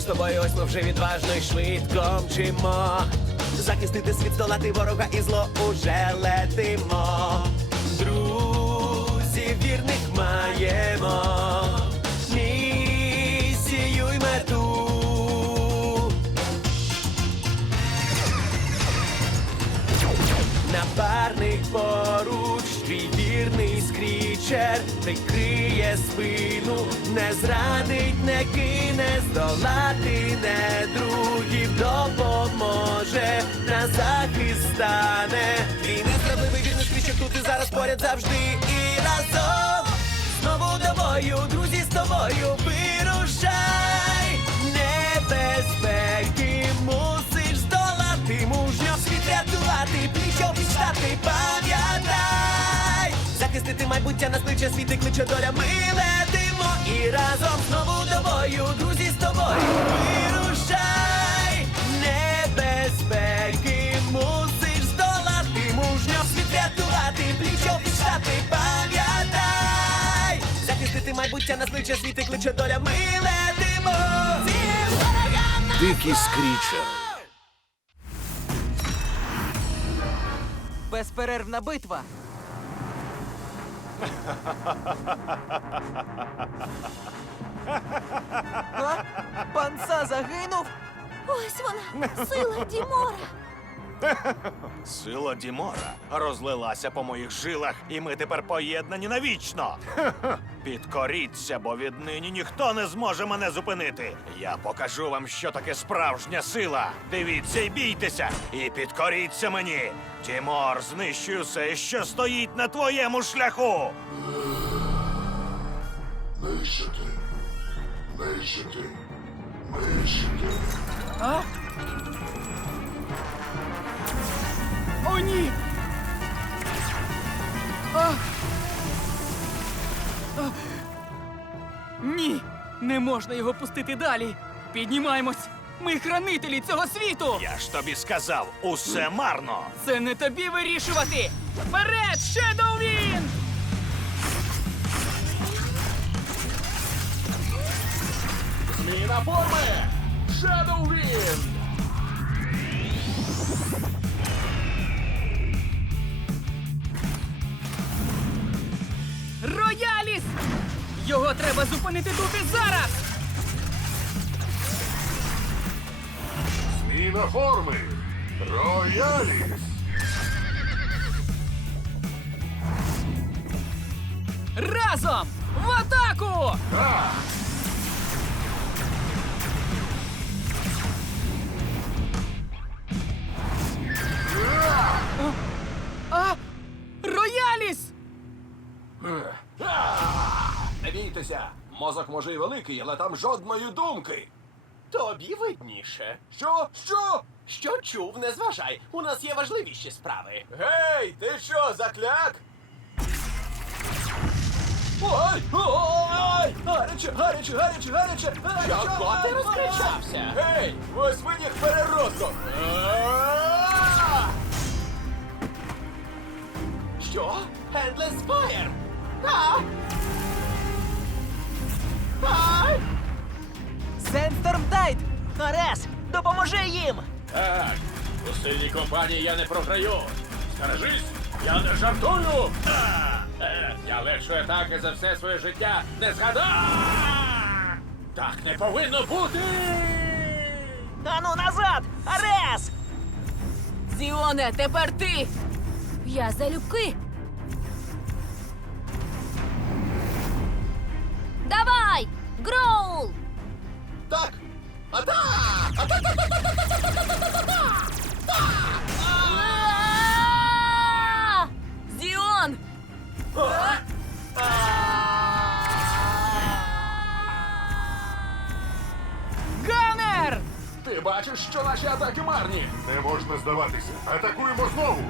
з тобою, ось ми вже відважно і швидко мчимо. Захистити світ, здолати ворога і зло уже летимо. Друзів вірних маємо. Місію й мету. Напарник поруч, скрічер, прикриє спину, не зрадить, не кине, здолати не другів допоможе, на захист стане. Він не зробив вірний скрічер тут і зараз поряд завжди і разом. Знову до бою, друзі, з тобою Захистити майбуття нас кличе світ і кличе доля, ми летимо і разом знову до бою, друзі, з тобою вирушай. Небезпеки мусиш здолати, мужньо світ рятувати, пліч обіцяти, пам'ятай. Захистити майбуття нас кличе світ і кличе доля, ми летимо. Дикі скрічери. Безперервна битва. А? Панца загинув? Ось вона, сила Дімора. Сила Дімора розлилася по моїх жилах, і ми тепер поєднані навічно. Підкоріться, бо віднині ніхто не зможе мене зупинити. Я покажу вам, що таке справжня сила. Дивіться і бійтеся, і підкоріться мені. Тімор, знищуй все, що стоїть на твоєму шляху. Нищити. Нищити. Нищити. А? О, ні! А! А! Ні! Не можна його пустити далі! Піднімаємось! Ми хранителі цього світу! Я ж тобі сказав, усе марно. Це не тобі вирішувати! Вперед, Шедоувін! Зміна форми! Shadow Рояліс! Його треба зупинити тут і зараз! Зміна форми. Рояліс. Разом! В атаку! Так. А! Не! Мозок може і великий, але там жодної думки. Тобі видніше. Що? Що? Що чув, не зважай. У нас є важливіші справи. Гей, ти що, закляк? Ой! Ой! Гаряче, гаряче, гаряче, гаряче! Чого ти розкричався? Гей! Восьми їх переросток! Що? Endless Fire? А? Сенсторм Тайд! Арес! Допоможи їм! Так, у сильній компанії я не програю. Стережись, я не жартую. А, е, Я легшої атаки за все своє життя не згадав. Так не повинно бути. Ану назад! Арес! Зіоне, тепер ти! Я залюбки. Давай! Гроул! Так, А! Зіон! Ганер! ти бачиш, що наші атаки марні. Не можна здаватися. Атакуємо знову.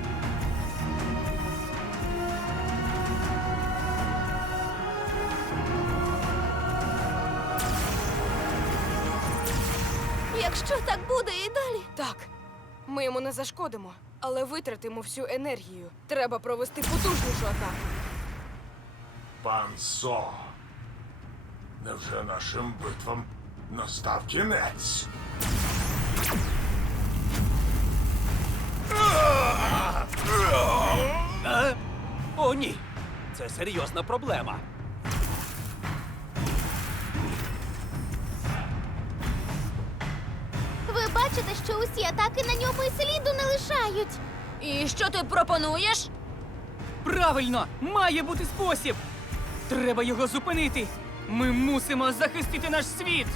Якщо так буде і далі. Так, ми йому не зашкодимо, але витратимо всю енергію. Треба провести потужнішу атаку. Пан Со. Невже нашим битвам Настав кінець. Е? О, ні. Це серйозна проблема. Бачите, що усі атаки на ньому і сліду не лишають. І що ти пропонуєш? Правильно, має бути спосіб. Треба його зупинити. Ми мусимо захистити наш світ.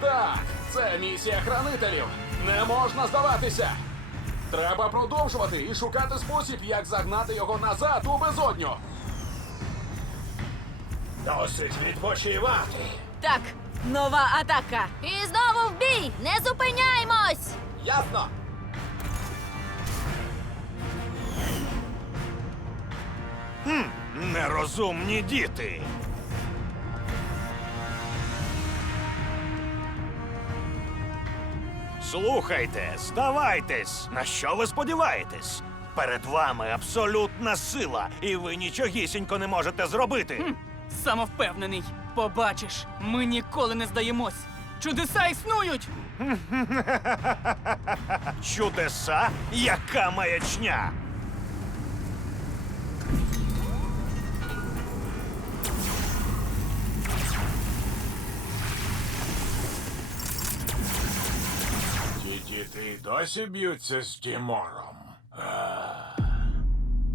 Так, це місія хранителів. Не можна здаватися. Треба продовжувати і шукати спосіб, як загнати його назад у безодню. Досить відпочивати. Так, нова атака. І знову в бій! Не зупиняймось! Ясно. Нерозумні діти. Слухайте, здавайтесь. На що ви сподіваєтесь? Перед вами абсолютна сила, і ви нічогісінько не можете зробити. Самовпевнений. Побачиш, ми ніколи не здаємось. Чудеса існують. Чудеса? Яка маячня? Ті діти досі б'ються з Тімором. А,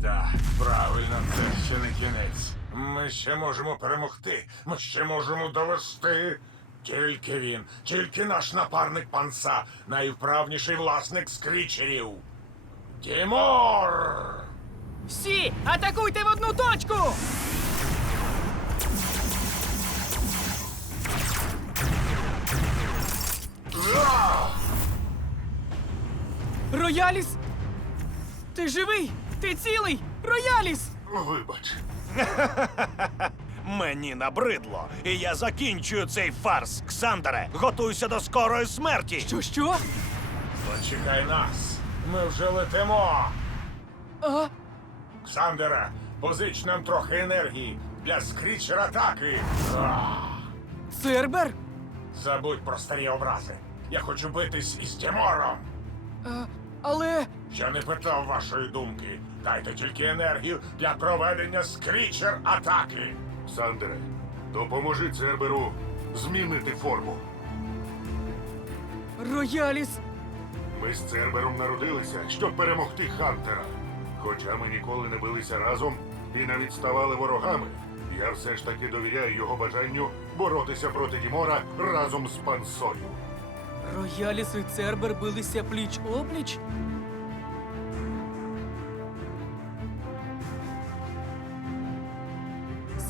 Так, правильно, це ще не кінець. Ми ще можемо перемогти. Ми ще можемо довести. Тільки він, тільки наш напарник панца, найвправніший власник скрічерів. Тімор! Всі атакуйте в одну точку. Рояліс? Ти живий? Ти цілий? Рояліс! Вибач. Мені набридло, і я закінчую цей фарс. Ксандере, готуйся до скорої смерті. Що що? Почекай нас. Ми вже летимо. А? Ксандере, позич нам трохи енергії для скрічер атаки. Цербер? Забудь про старі образи. Я хочу битись із Тімором. А, але. Я не питав вашої думки. Дайте тільки енергію для проведення скрічер атаки. Сандере, допоможи Церберу змінити форму. Рояліс. Ми з Цербером народилися, щоб перемогти Хантера. Хоча ми ніколи не билися разом і навіть ставали ворогами, я все ж таки довіряю його бажанню боротися проти Дімора разом з пансою. Рояліс і Цербер билися пліч опліч?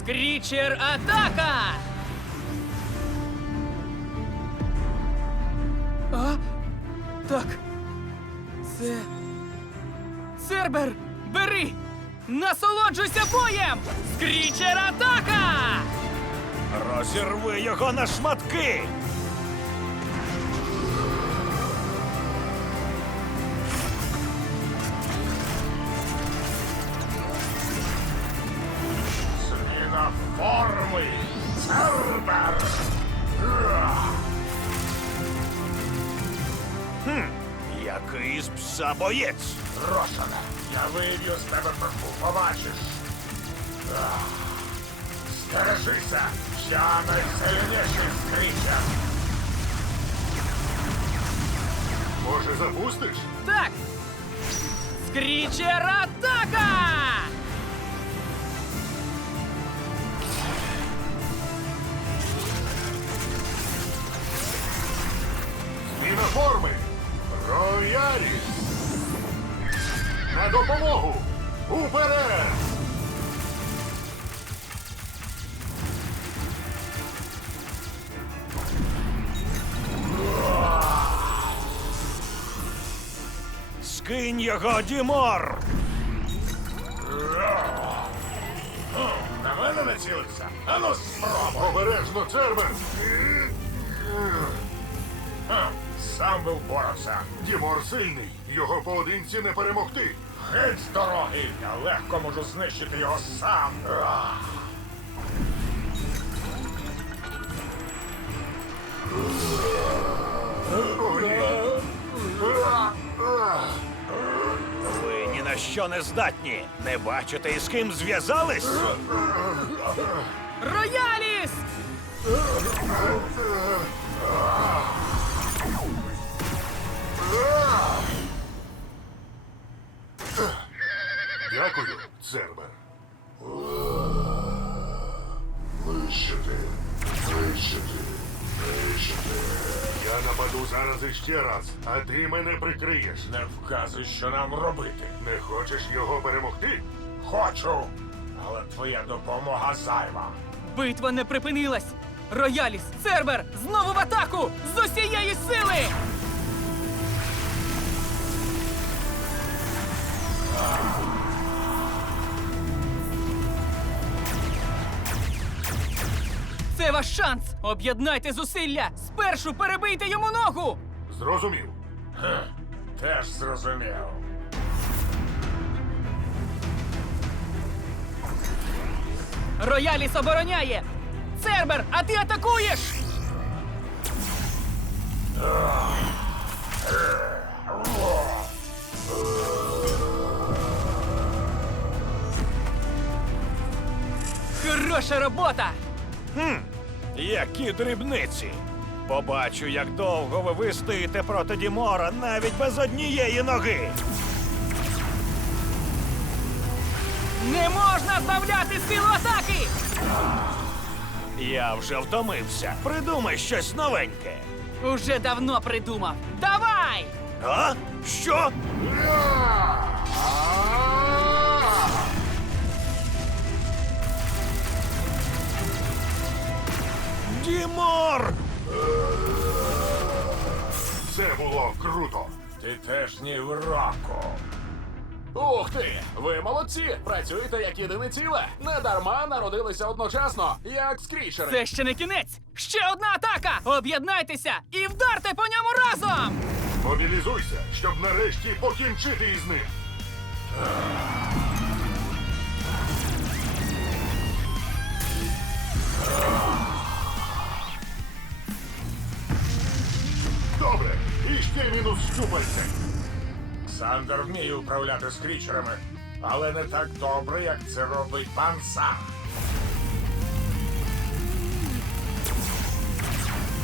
Скрічер атака! А? Так. Це. Цербер! Бери! Насолоджуйся боєм! Скрічер атака! Розірви його на шматки. Який боєць. Рошана, я виб'ю з тебе перфу, побачиш. Ах. Стережися, я найсильніший скрічер. Може, запустиш? Так! Скрічер атака! На допомогу! Уперед! Скинь його, Дімор. На мене націлився? Ану, спробуй! Обережно, Цербер! Сам би впорався. Дімор сильний. Його поодинці не перемогти. Геть з дороги! Я легко можу знищити його сам. Ви ні на що не здатні. Не бачите, із ким зв'язались? Рояліс! Дякую, Цербер. Вищити, вищити, вищити. Я нападу зараз іще раз, а ти мене прикриєш. Не вказуй, що нам робити. Не хочеш його перемогти? Хочу, але твоя допомога зайва. Битва не припинилась! Рояліс, Цербер, знову в атаку! З усієї сили! Це ваш шанс! Об'єднайте зусилля! Спершу перебийте йому ногу! Зрозумів. Теж зрозумів. Рояліс обороняє! Цербер, а ти атакуєш! Хороша робота! Які дрібниці. Побачу, як довго ви вистоїте проти Дімора навіть без однієї ноги. Не можна збавляти силу атаки! Я вже втомився. Придумай щось новеньке. Уже давно придумав. Давай! А? Що? Дімор! Це було круто. Ти теж ні в раку. Ух ти! Ви молодці! Працюєте як єдине ціле! Не дарма народилися одночасно, як скрічери. Це ще не кінець! Ще одна атака! Об'єднайтеся і вдарте по ньому разом! Мобілізуйся, щоб нарешті покінчити із ним. Добре, і ще мінус щупальце. Сандер вміє управляти скрічерами, але не так добре, як це робить пан сам.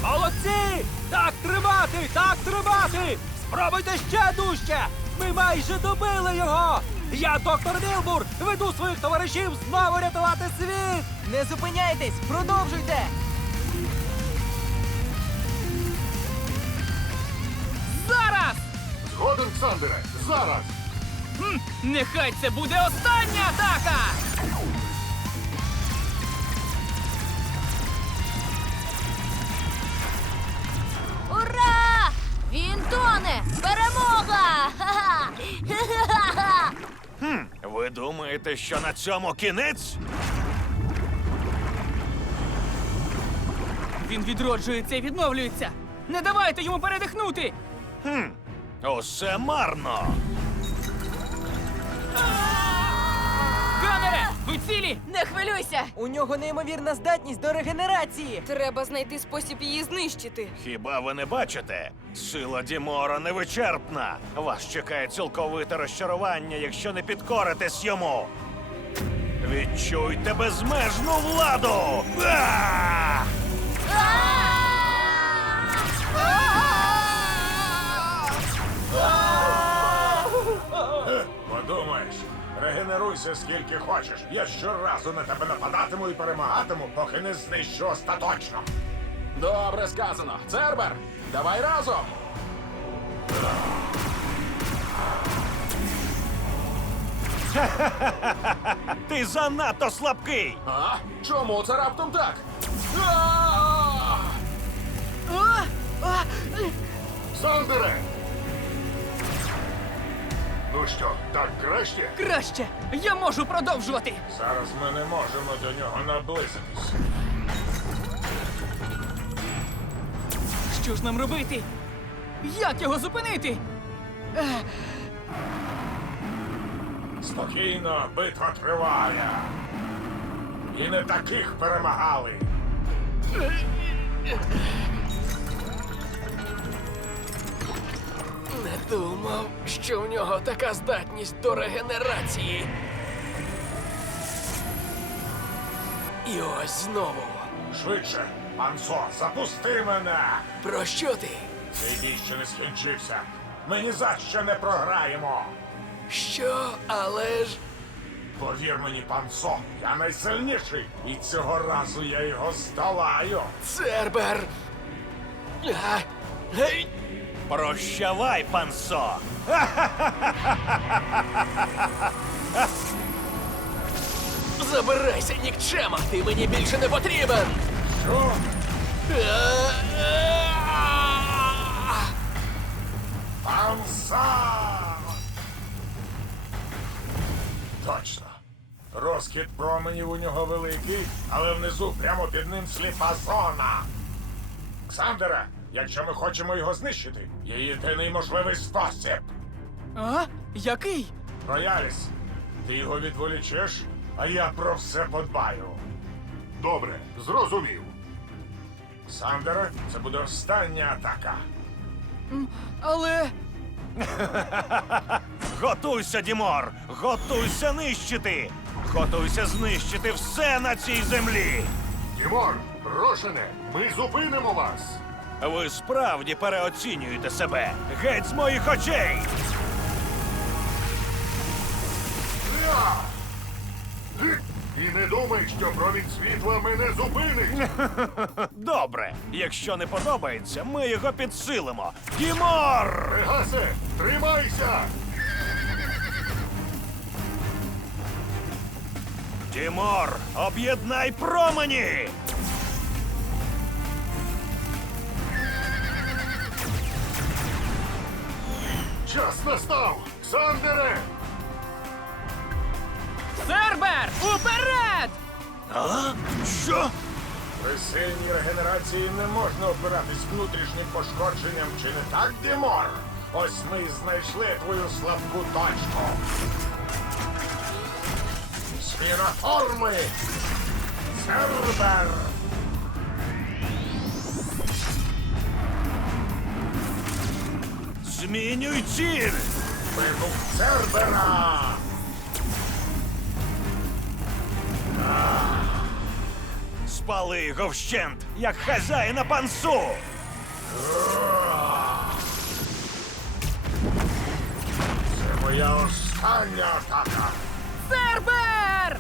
Молодці! Так тримати! Так тримати! Спробуйте ще дужче! Ми майже добили його! Я, доктор Вілбур, веду своїх товаришів знову рятувати світ! Не зупиняйтесь! Продовжуйте! Згоден, Сандере, зараз! Хм, нехай це буде остання атака! Ура! Він тоне! Перемога! Ха-ха! Ха-ха-ха! Ви думаєте, що на цьому кінець? Він відроджується і відновлюється! Не давайте йому передихнути! Усе марно. Ганере, ви цілі! Не хвилюйся! У нього неймовірна здатність до регенерації! Треба знайти спосіб її знищити. Хіба ви не бачите? Сила Дімора невичерпна. Вас чекає цілковите розчарування, якщо не підкоритесь йому. Відчуйте безмежну владу! А! Регенеруйся скільки хочеш. Я щоразу на тебе нападатиму і перемагатиму, поки не знищу остаточно. Добре сказано. Цербер, давай разом! Ти занадто слабкий! А? Чому це раптом так? А! Сандере! Ну що, так краще? Краще! Я можу продовжувати! Зараз ми не можемо до нього наблизитись. Що ж нам робити? Як його зупинити? Спокійно, битва триває. І не таких перемагали. Не думав, що в нього така здатність до регенерації. І ось знову. Швидше, панцо, запусти мене! Про що ти? Цей бій ще не скінчився. Ми ні за що не програємо. Що? Але ж. Повір мені, панцо, я найсильніший, і цього разу я його здолаю. Цербер! А, гей! Прощавай, пансо! Забирайся, нікчема! Ти мені більше не потрібен! Що? Панса! Точно. Розкид променів у нього великий, але внизу прямо під ним сліпа зона. Ксандере, якщо ми хочемо його знищити, є єдиний можливий спосіб. А? Який? Рояліс, ти його відволічеш, а я про все подбаю. Добре, зрозумів. Сандере, це буде остання атака. Але. Готуйся, Дімор! Готуйся нищити! Готуйся знищити все на цій землі! Тімор, Рошене, ми зупинимо вас. Ви справді переоцінюєте себе! Геть з моїх очей! І не думай, що провід світла мене зупинить. Добре, якщо не подобається, ми його підсилимо. Дімор! Пегасе, тримайся! Дімор, об'єднай промені! Час настав! Сандере! Цербер! Уперед! А? Що? При сильній регенерації не можна опиратись внутрішнім пошкодженням, чи не так, Дімор? Ось ми знайшли твою слабку точку. Зміна форми! Змінюй ціль! Вибух Цербера! Спали його вщент, як хазяїна пансу! Це моя остання атака! Цербер!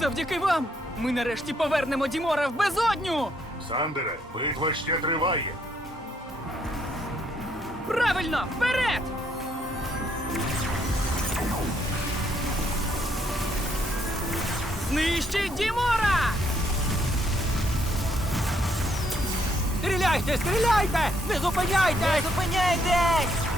Завдяки вам! Ми нарешті повернемо Дімора в безодню! Сандере, битва ще триває. Правильно! Вперед! Знищіть Дімора! Стріляйте, стріляйте! Не зупиняйте! Не зупиняйтесь!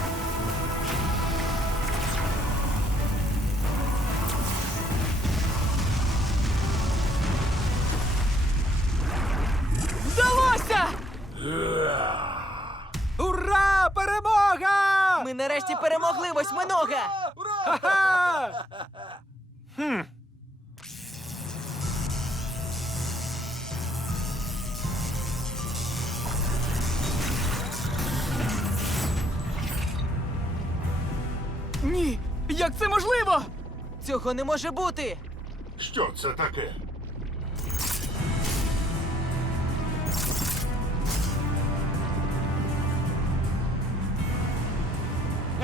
Нарешті перемогли восьминога! Ха-ха! Ні! Як це можливо? Цього не може бути! Що це таке?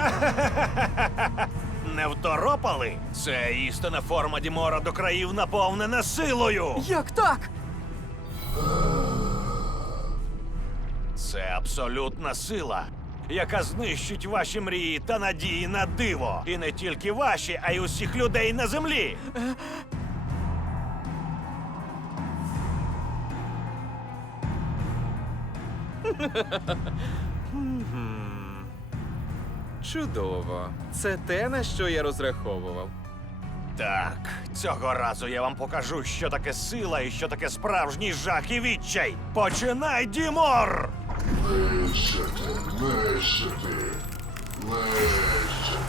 Не второпали? Це істинна форма Дімора до країв наповнена силою! Як так? Це абсолютна сила, яка знищить ваші мрії та надії на диво. І не тільки ваші, а й усіх людей на землі. Чудово. Це те, на що я розраховував. Так, цього разу я вам покажу, що таке сила і що таке справжній жах і відчай. Починай, Дімор! Нищити, нищити, нищити.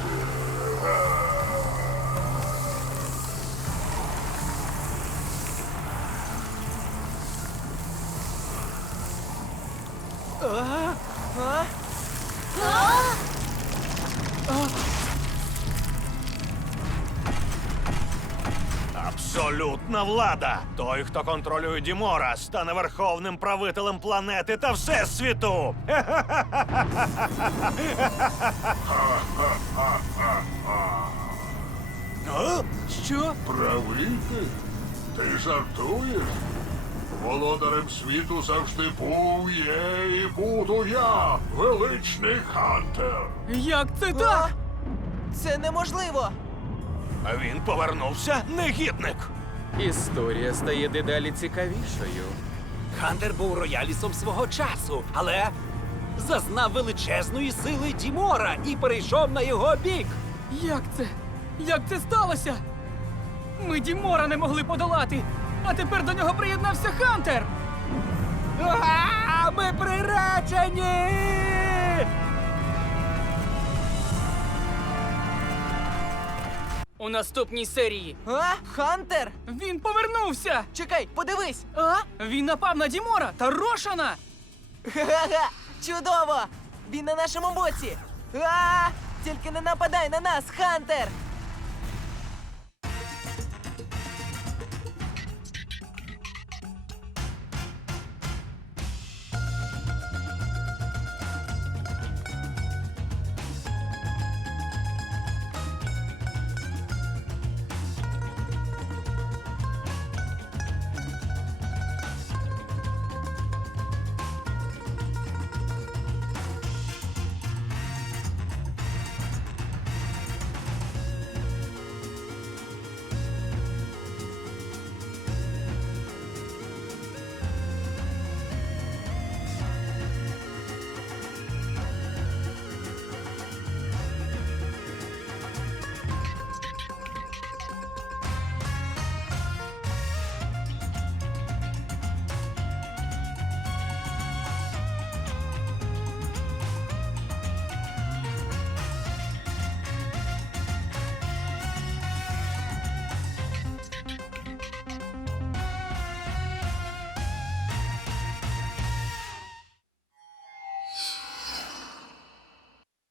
А? А? Абсолютна влада! Той, хто контролює Дімора, стане верховним правителем планети та всесвіту! А? Що? Правитель? Ти жартуєш? Володарем світу завжди був, є і буду я, величний Хантер. Як це так? Це неможливо. А Він повернувся, негідник! Історія стає дедалі цікавішою. Хантер був роялісом свого часу, але зазнав величезної сили Дімора і перейшов на його бік. Як це? Як це сталося? Ми Дімора не могли подолати, а тепер до нього приєднався Хантер. А, ми приречені! У наступній серії А? Хантер? він повернувся. Чекай, подивись. А? Він напав на Дімора та Рошана. Ха-ха-ха! Чудово! Він на нашому боці. А! Тільки не нападай на нас, Хантер!